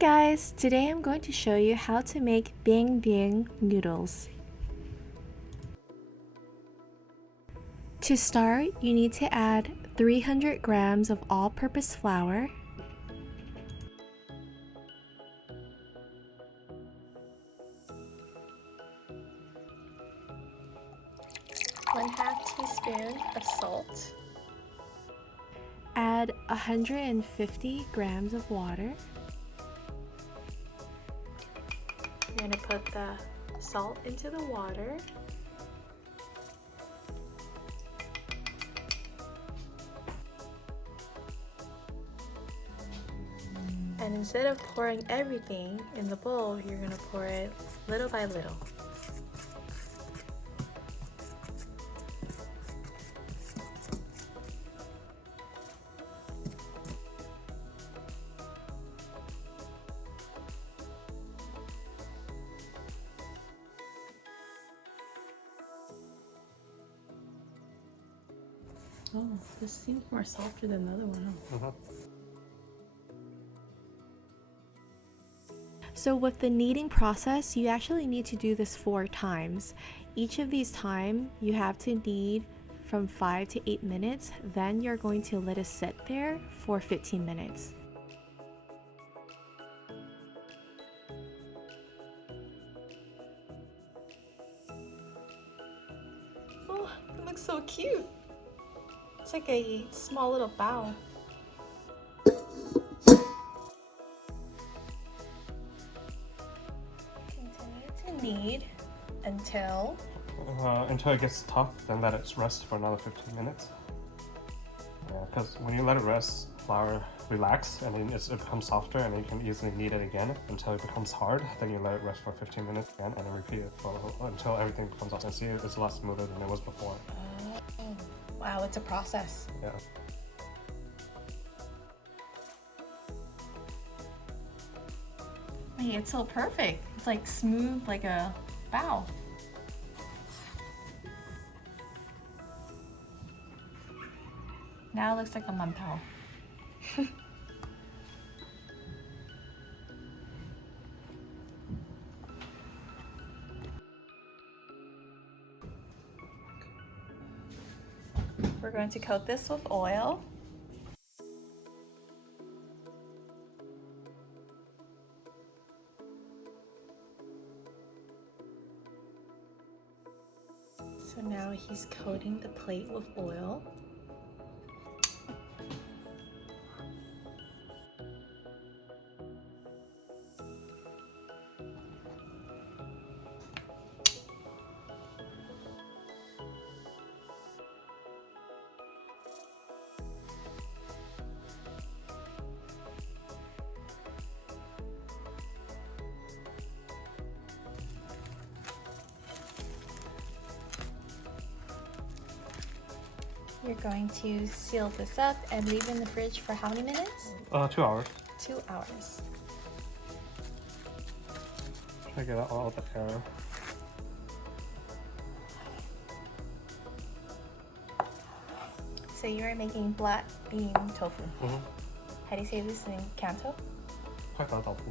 guys, today I'm going to show you how to make Biang Biang Noodles. To start, you need to add 300 grams of all-purpose flour, ½ teaspoon of salt, add 150 grams of water. You're going to put the salt into the water. And instead of pouring everything in the bowl, you're going to pour it little by little. Oh, this seems more softer than the other one. So with the kneading process, you actually need to do this 4 times. Each of these times, you have to knead from 5 to 8 minutes. Then you're going to let it sit there for 15 minutes. Oh, it looks so cute. It's like a small little bowl. Continue to knead until it gets tough, then let it rest for another 15 minutes. Yeah, because when you let it rest, flour relax and then it becomes softer, and then you can easily knead it again until it becomes hard. Then you let it rest for 15 minutes again and then repeat it until everything becomes soft. And see, it's a lot smoother than it was before. Oh, wow, it's a process. Yeah. Hey, it's so perfect. It's like smooth like a bowl. Now it looks like a manpao. We're going to coat this with oil. So now he's coating the plate with oil. You're going to seal this up and leave in the fridge for how many minutes? 2 hours. 2 hours. Try to get out all the air. So you're making black bean tofu. How do you say this in Canto? 快打豆腐.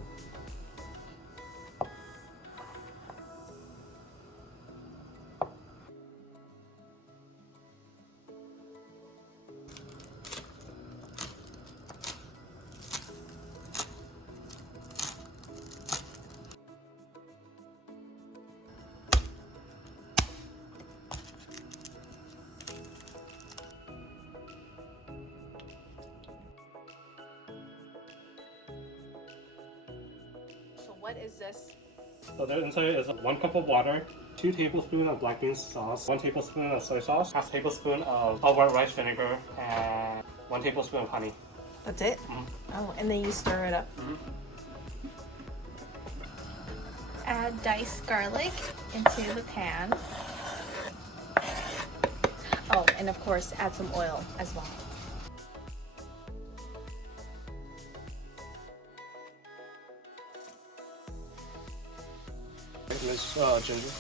What is this? So the inside is 1 cup of water, 2 tablespoons of black bean sauce, 1 tablespoon of soy sauce, half tablespoon of white rice vinegar, and 1 tablespoon of honey. That's it? Oh, and then you stir it up. Add diced garlic into the pan. Oh, and of course add some oil as well. Ginger.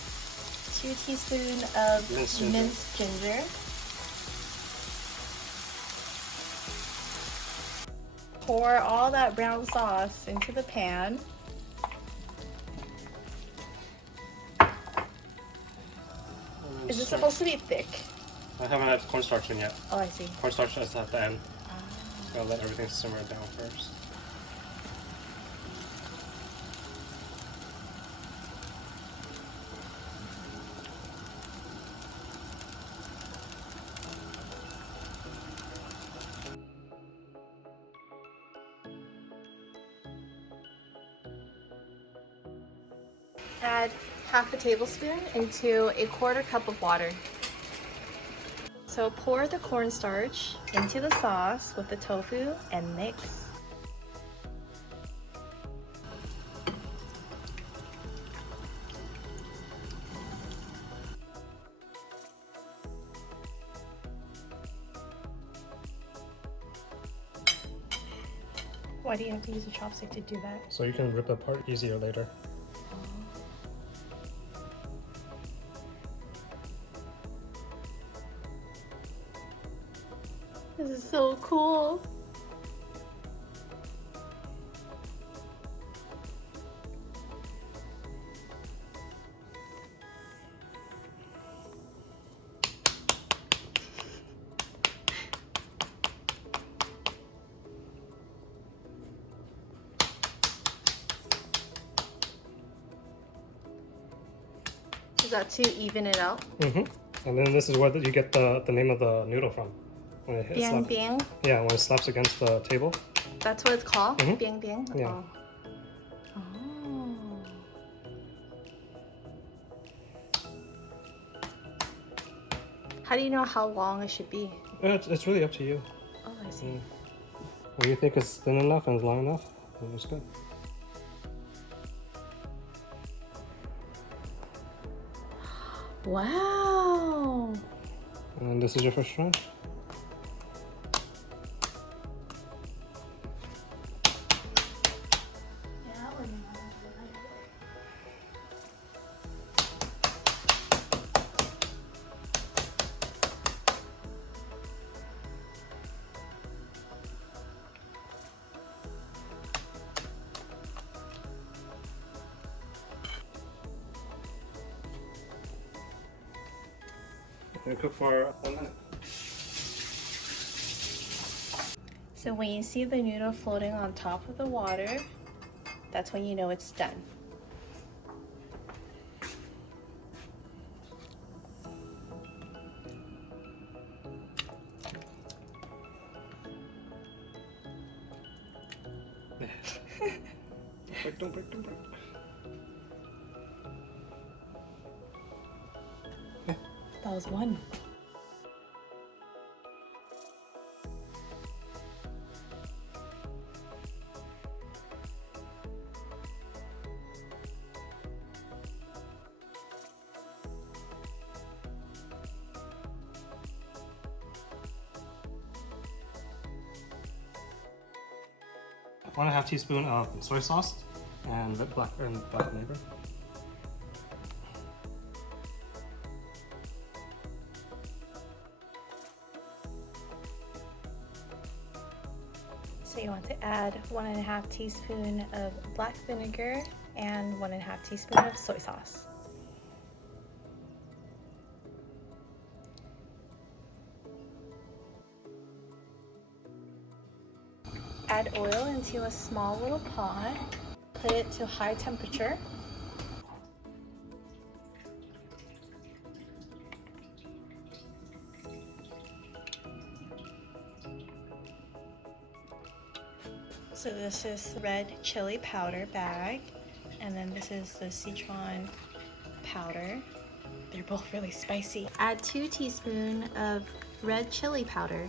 2 teaspoons of minced ginger. pour all that brown sauce into the pan. Is this supposed to be thick? I haven't added cornstarch in yet. Oh, I see. Cornstarch is at the end. Gotta let everything simmer down first. Add half a tablespoon into a quarter cup of water. So pour the cornstarch into the sauce with the tofu and mix. Why do you have to use a chopstick to do that? So you can rip it apart easier later. This is so cool. Is that to even it out? Mm-hmm. And then this is where you get the name of the noodle from. When it hits Biang Biang? Yeah, when it slaps against the table. That's what it's called? Mhm. Biang Biang? Yeah. Oh. How do you know how long it should be? It's really up to you. Oh, I see. When you think it's thin enough and long enough, then it's good. Wow. And this is your first try. And cook for 1 minute. So when you see the noodle floating on top of the water, that's when you know it's done. Don't break, don't break. That was one. One and a half teaspoon of soy sauce and black vinegar. So you want to add 1.5 teaspoon of black vinegar and 1.5 teaspoon of soy sauce. Add oil into a small little pot. Put it to high temperature. So this is red chili powder bag, and then this is the citron powder. They're both really spicy. Add 2 teaspoons of red chili powder.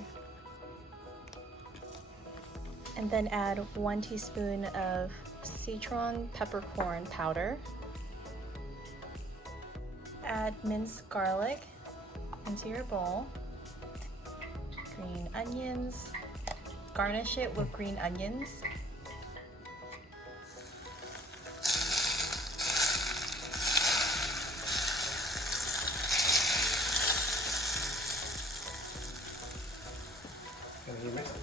And then add 1 teaspoon of citron peppercorn powder. Add minced garlic into your bowl. Green onions. Garnish it with green onions. And you mix it.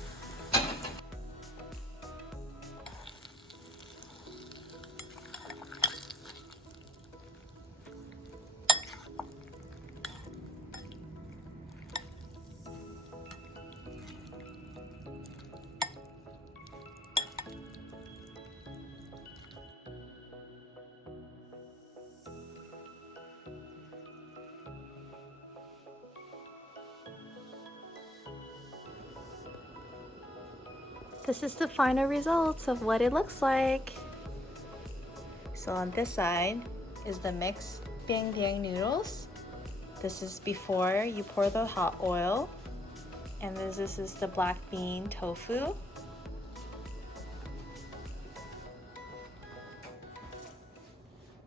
This is the final results of what it looks like. So on this side is the mixed Biang Biang noodles. This is before you pour the hot oil. And this is the black bean tofu.